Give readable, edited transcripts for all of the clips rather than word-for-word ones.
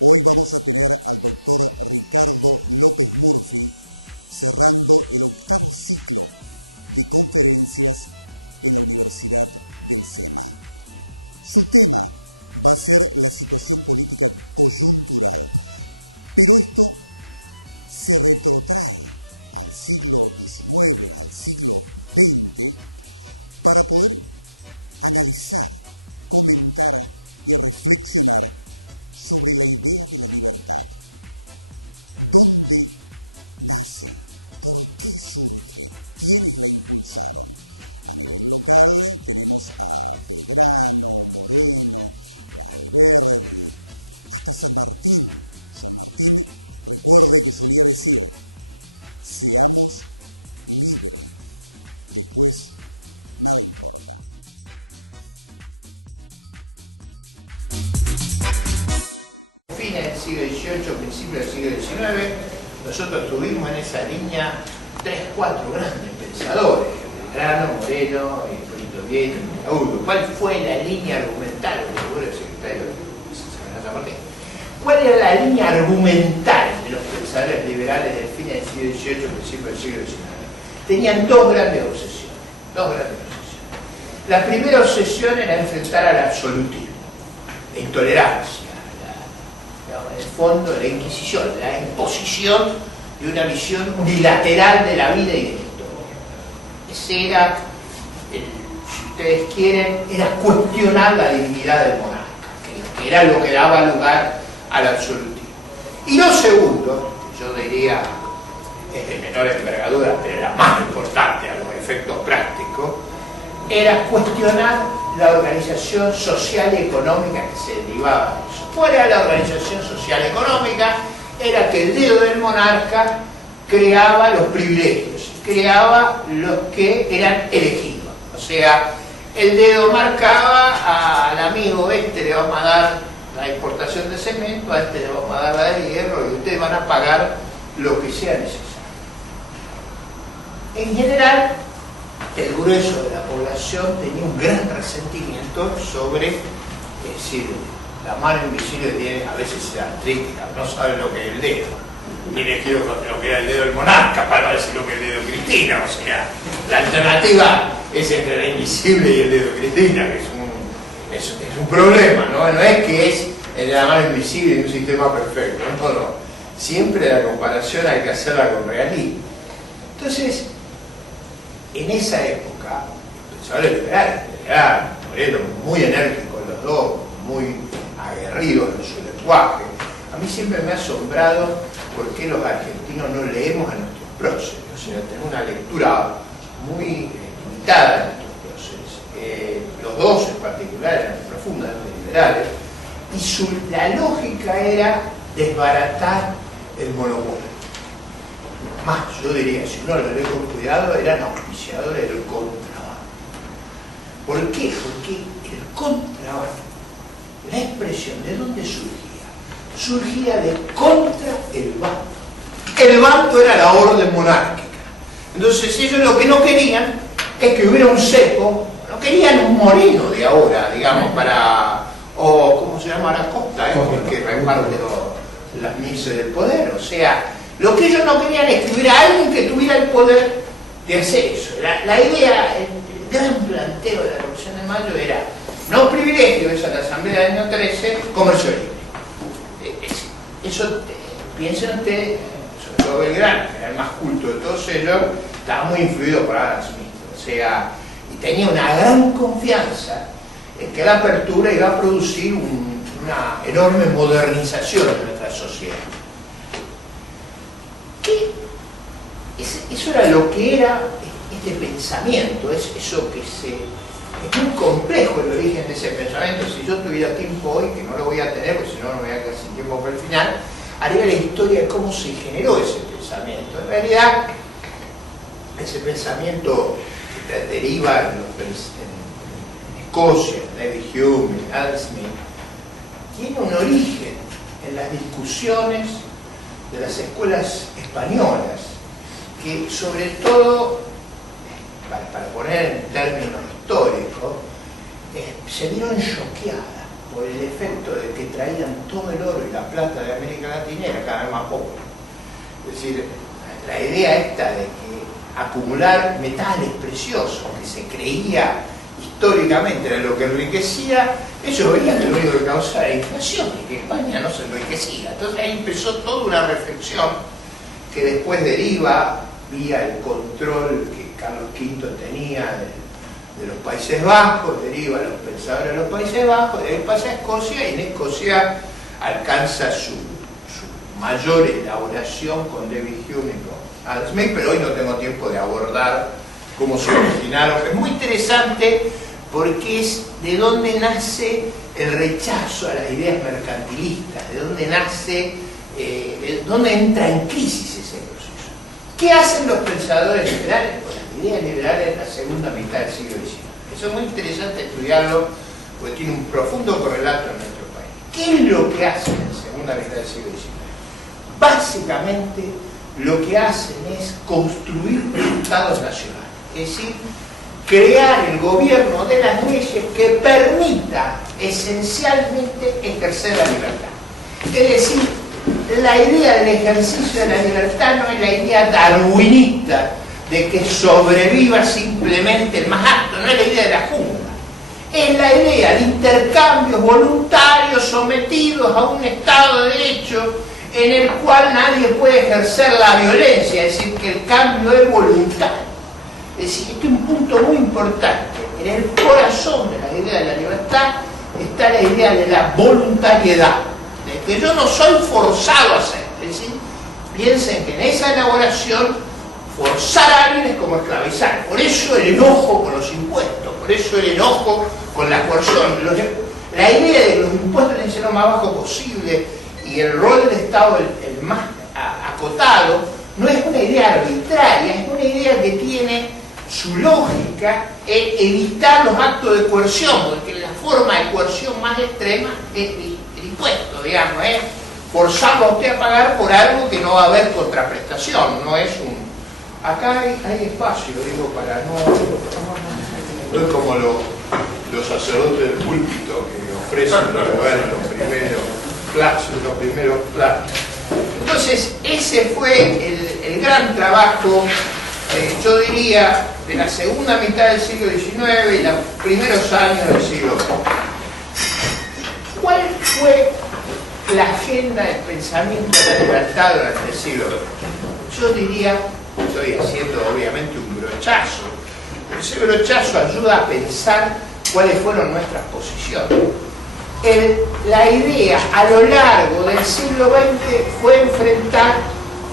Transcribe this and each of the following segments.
Hoy vamos a tener al doctor Ricardo López Murphy cerrando el 8º ciclo de conferencias en la Universidad del SEMA. Su tema va a ser la situación política coyuntural, pero esto se retrotrae al siglo XIX, al siglo XX, para poder analizar, comentar y reflexionar sobre la idea de la libertad. ¿Dónde nace? ¿Por qué surge? ¿Quiénes la impulsaron? A nivel local tenemos a Belgrano, Moreno, Alberdi, hasta San Martín. San Martín, recuerde que solía decir: seamos libres, después nada importa. Fines del siglo XVIII, principios del siglo XIX, nosotros tuvimos en esa línea 3-4 grandes pensadores: Belgrano, Moreno, Hipólito Yrigoyen y Monteagudo. ¿Cuál fue la línea argumental? Seguro el secretario de San Martín. ¿Cuál era la línea argumental de los pensadores liberales del fin del siglo XVIII, principios del siglo XIX? Tenían dos grandes obsesiones. La primera obsesión era enfrentar al absolutismo, la intolerancia, en el fondo la Inquisición, la imposición de una visión unilateral de la vida y de la historia. Ese era, si ustedes quieren, era cuestionar la dignidad del monarca, que era lo que daba lugar al absolutismo. Y lo segundo, yo diría, es de menor envergadura, pero era más importante a los efectos prácticos, era cuestionar la organización social y económica que se derivaba de eso. ¿Cuál era la organización social y económica? Era que el dedo del monarca creaba los privilegios, creaba los que eran elegidos. O sea, el dedo marcaba: al amigo este le vamos a dar la importación de cemento, a este le vamos a dar la de hierro, y ustedes van a pagar lo que sea necesario. En general, el grueso de la población tenía un gran resentimiento sobre, es decir, la mano invisible tiene, a veces se artrítica, no sabe lo que es el dedo. Mire lo que era el dedo del monarca, para no decir lo que es el dedo de Cristina. O sea, la alternativa es entre la invisible y el dedo de Cristina, que es un problema, ¿no? No es que es el de la mano invisible y un sistema perfecto, no. Siempre la comparación hay que hacerla con realismo. Entonces, en esa época, los pensadores liberales, Moreno, muy enérgicos los dos, muy aguerridos en su lenguaje. A mí siempre me ha asombrado por qué los argentinos no leemos a nuestros próceres. O sea, tenemos una lectura muy limitada de nuestros próceres. Los dos en particular eran profundamente liberales, y la lógica era desbaratar el monopolio. Más, yo diría, si uno lo lee con cuidado, eran auspiciadores del contrabando. ¿Por qué? Porque el contrabando, la expresión, ¿de dónde surgía? Surgía de contra el bando. El bando era la orden monárquica. Entonces ellos lo que no querían es que hubiera un cepo, no querían un Moreno de ahora, digamos, o ¿cómo se llama la costa? El que reparte las mises del poder. O sea, lo que ellos no querían es que hubiera alguien que tuviera el poder de hacer eso. La idea, el gran planteo de la Revolución de Mayo era: no privilegio, esa es la Asamblea del año 13, comercio libre. Eso, piensen ustedes, sobre todo Belgrano, que era el más culto de todos ellos, estaba muy influido por Adam Smith. O sea, y tenía una gran confianza en que la apertura iba a producir una enorme modernización de nuestra sociedad. Eso era lo que era este pensamiento, es muy complejo el origen de ese pensamiento. Si yo tuviera tiempo hoy, que no lo voy a tener, porque si no, no me voy a quedar sin tiempo para el final, haría la historia de cómo se generó ese pensamiento. En realidad, ese pensamiento que deriva en Escocia, en David Hume, en Adam Smith, tiene un origen en las discusiones de las escuelas españolas, que sobre todo, para poner en términos históricos, se vieron choqueadas por el efecto de que traían todo el oro y la plata de América Latina, era cada vez más pobre. Es decir, la idea esta de que acumular metales preciosos, que se creía históricamente era lo que enriquecía, ellos veían que lo único que causaba era inflación y que España no se enriquecía. Entonces ahí empezó toda una reflexión que después deriva vía el control que Carlos V tenía de los Países Bajos, deriva a los pensadores de los Países Bajos, de ahí pasa a Escocia, y en Escocia alcanza su mayor elaboración con David Hume y con Adam Smith, pero hoy no tengo tiempo de abordar cómo se originaron. Es muy interesante porque es de dónde nace el rechazo a las ideas mercantilistas, de dónde nace, de dónde entra en crisis ese proceso. ¿Qué hacen los pensadores liberales con las ideas liberales en la segunda mitad del siglo XIX? Eso es muy interesante estudiarlo porque tiene un profundo correlato en nuestro país. ¿Qué es lo que hacen en la segunda mitad del siglo XIX? Básicamente lo que hacen es construir estados nacionales, es decir, crear el gobierno de las leyes que permita esencialmente ejercer la libertad. Es decir, la idea del ejercicio de la libertad no es la idea darwinista de que sobreviva simplemente el más apto, no es la idea de la jungla. Es la idea de intercambios voluntarios sometidos a un Estado de Derecho en el cual nadie puede ejercer la violencia, es decir, que el cambio es voluntario. Es decir, este es un punto muy importante. En el corazón de la idea de la libertad está la idea de la voluntariedad, de que yo no soy forzado a hacer. Es decir, piensen que en esa elaboración forzar a alguien es como esclavizar. Por eso el enojo con los impuestos, por eso el enojo con la coerción. La idea de que los impuestos deben ser lo más bajo posible y el rol del Estado el más acotado, no es una idea arbitraria, es una idea que tiene su lógica en evitar los actos de coerción, porque la forma de coerción más extrema es el impuesto, digamos, es forzarlo a usted a pagar por algo que no va a haber contraprestación, no es un... Acá hay espacio, digo, para no es como los sacerdotes del púlpito que ofrecen los lugares los primeros planos. Entonces, ese fue el gran trabajo, yo diría, de la segunda mitad del siglo XIX y los primeros años del siglo XX. ¿Cuál fue la agenda del pensamiento de la libertad durante el siglo XX? Yo diría, estoy haciendo obviamente un brochazo, pero ese brochazo ayuda a pensar cuáles fueron nuestras posiciones. La idea a lo largo del siglo XX fue enfrentar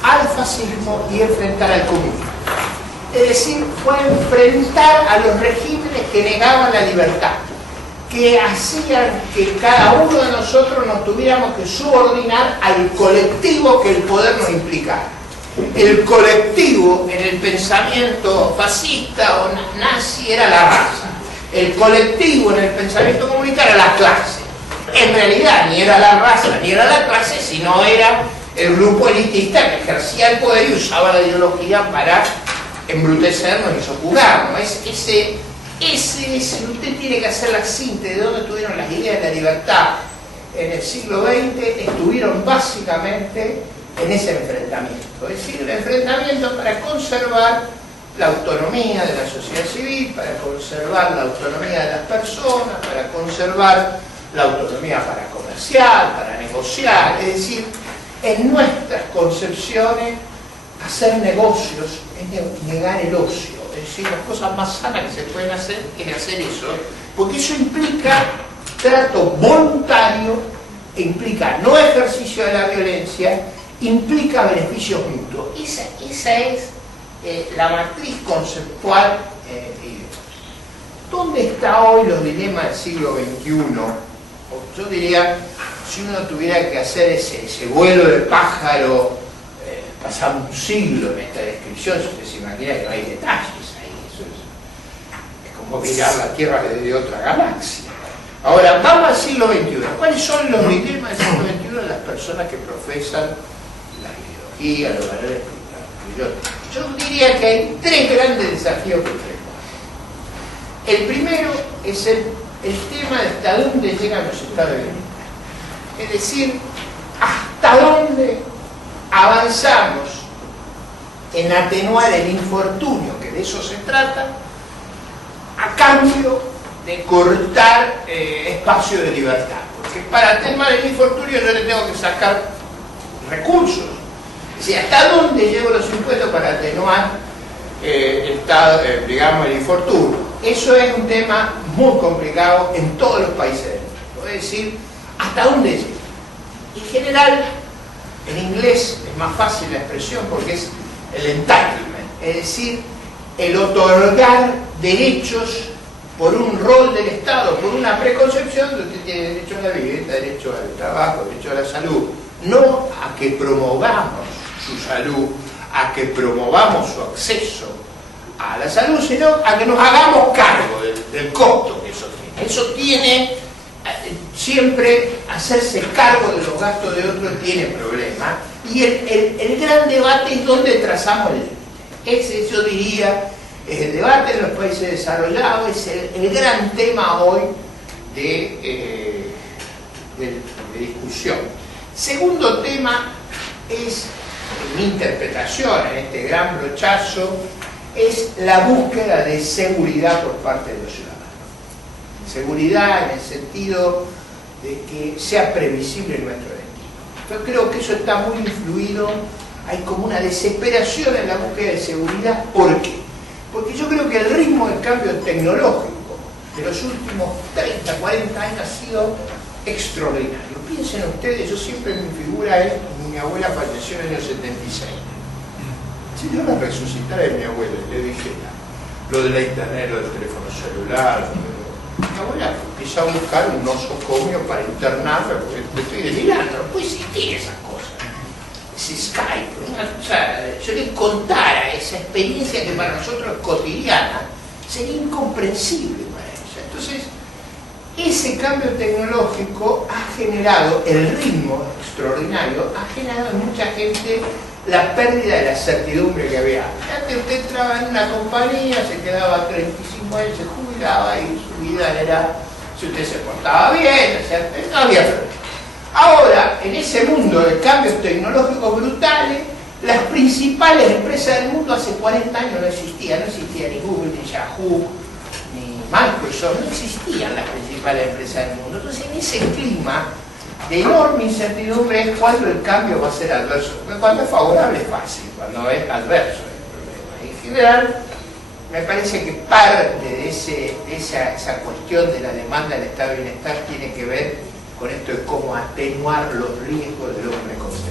al fascismo y enfrentar al comunismo. Es decir, fue enfrentar a los regímenes que negaban la libertad, que hacían que cada uno de nosotros nos tuviéramos que subordinar al colectivo que el poder nos implicara. El colectivo en el pensamiento fascista o nazi era la raza. El colectivo en el pensamiento comunista era la clase. En realidad ni era la raza ni era la clase, sino era el grupo elitista que ejercía el poder y usaba la ideología para embrutecernos y sojuzgarnos. Usted tiene que hacer la síntesis de dónde estuvieron las ideas de la libertad en el siglo XX, estuvieron básicamente en ese enfrentamiento. Es decir, el enfrentamiento para conservar la autonomía de la sociedad civil, para conservar la autonomía de las personas, para conservar la autonomía para comerciar, para negociar, es decir, en nuestras concepciones hacer negocios es negar el ocio, es decir, las cosas más sanas que se pueden hacer es hacer eso, porque eso implica trato voluntario, implica no ejercicio de la violencia, implica beneficios mutuos. Esa es la matriz conceptual. ¿Dónde está hoy los dilemas del siglo XXI? Yo diría, si uno tuviera que hacer ese vuelo de pájaro, pasamos un siglo en esta descripción, usted se imagina que no hay detalles ahí, eso es como mirar la Tierra desde otra galaxia. Ahora, vamos al siglo XXI. ¿Cuáles son los dilemas del siglo XXI de las personas que profesan la ideología, los valores espirituales? Yo diría que hay tres grandes desafíos que tenemos. El primero es el el tema de hasta dónde llegan los estados de bienestar. Es decir, hasta dónde avanzamos en atenuar el infortunio, que de eso se trata, a cambio de cortar espacio de libertad. Porque para atenuar el infortunio yo le tengo que sacar recursos. Es decir, ¿hasta dónde llevo los impuestos para atenuar digamos, el infortunio? Eso es un tema muy complicado en todos los países del mundo. Es decir, ¿hasta dónde llego? En general, en inglés es más fácil la expresión porque es el entitlement, es decir, el otorgar derechos por un rol del Estado, por una preconcepción de que usted tiene derecho a la vivienda, derecho al trabajo, derecho a la salud. No a que promovamos su salud, a que promovamos su acceso a la salud, sino a que nos hagamos cargo del costo que eso tiene. Eso tiene, siempre hacerse cargo de los gastos de otros tiene problemas, y el gran debate es dónde trazamos el límite. Ese, yo diría, es el debate en los países desarrollados, es el gran tema hoy de discusión. Segundo tema es, en mi interpretación, en este gran brochazo, es la búsqueda de seguridad por parte de los ciudadanos. Seguridad en el sentido de que sea previsible nuestro destino. Yo creo que eso está muy influido, hay como una desesperación en la búsqueda de seguridad. ¿Por qué? Porque yo creo que el ritmo del cambio tecnológico de los últimos 30, 40 años ha sido extraordinario. Piensen ustedes, yo siempre mi figura es, mi abuela falleció en el año 76. Si yo la resucitara de mi abuela, le dijera lo de la internet, lo del teléfono celular, mi abuela empieza a buscar un nosocomio para internarla, porque te estoy delirando, no puede existir esas cosas. Ese Skype, o sea, yo le contara esa experiencia que para nosotros es cotidiana, sería incomprensible para ella. Entonces, ese cambio tecnológico ha generado, el ritmo extraordinario, ha generado en mucha gente la pérdida de la certidumbre que había. Antes usted entraba en una compañía, se quedaba 35 años, se jubilaba y su vida era, si usted se portaba bien, o sea, no había problema. Ahora, en ese mundo de cambios tecnológicos brutales, las principales empresas del mundo hace 40 años no existían ni Google, ni Yahoo, ni Microsoft, no existían las principales empresas del mundo. Entonces, en ese clima de enorme incertidumbre es cuando el cambio va a ser adverso. Porque cuando es favorable es fácil, cuando es adverso es el problema. En general, me parece que parte de esa cuestión de la demanda del estado de bienestar tiene que ver con esto de cómo atenuar los riesgos del hombre constante.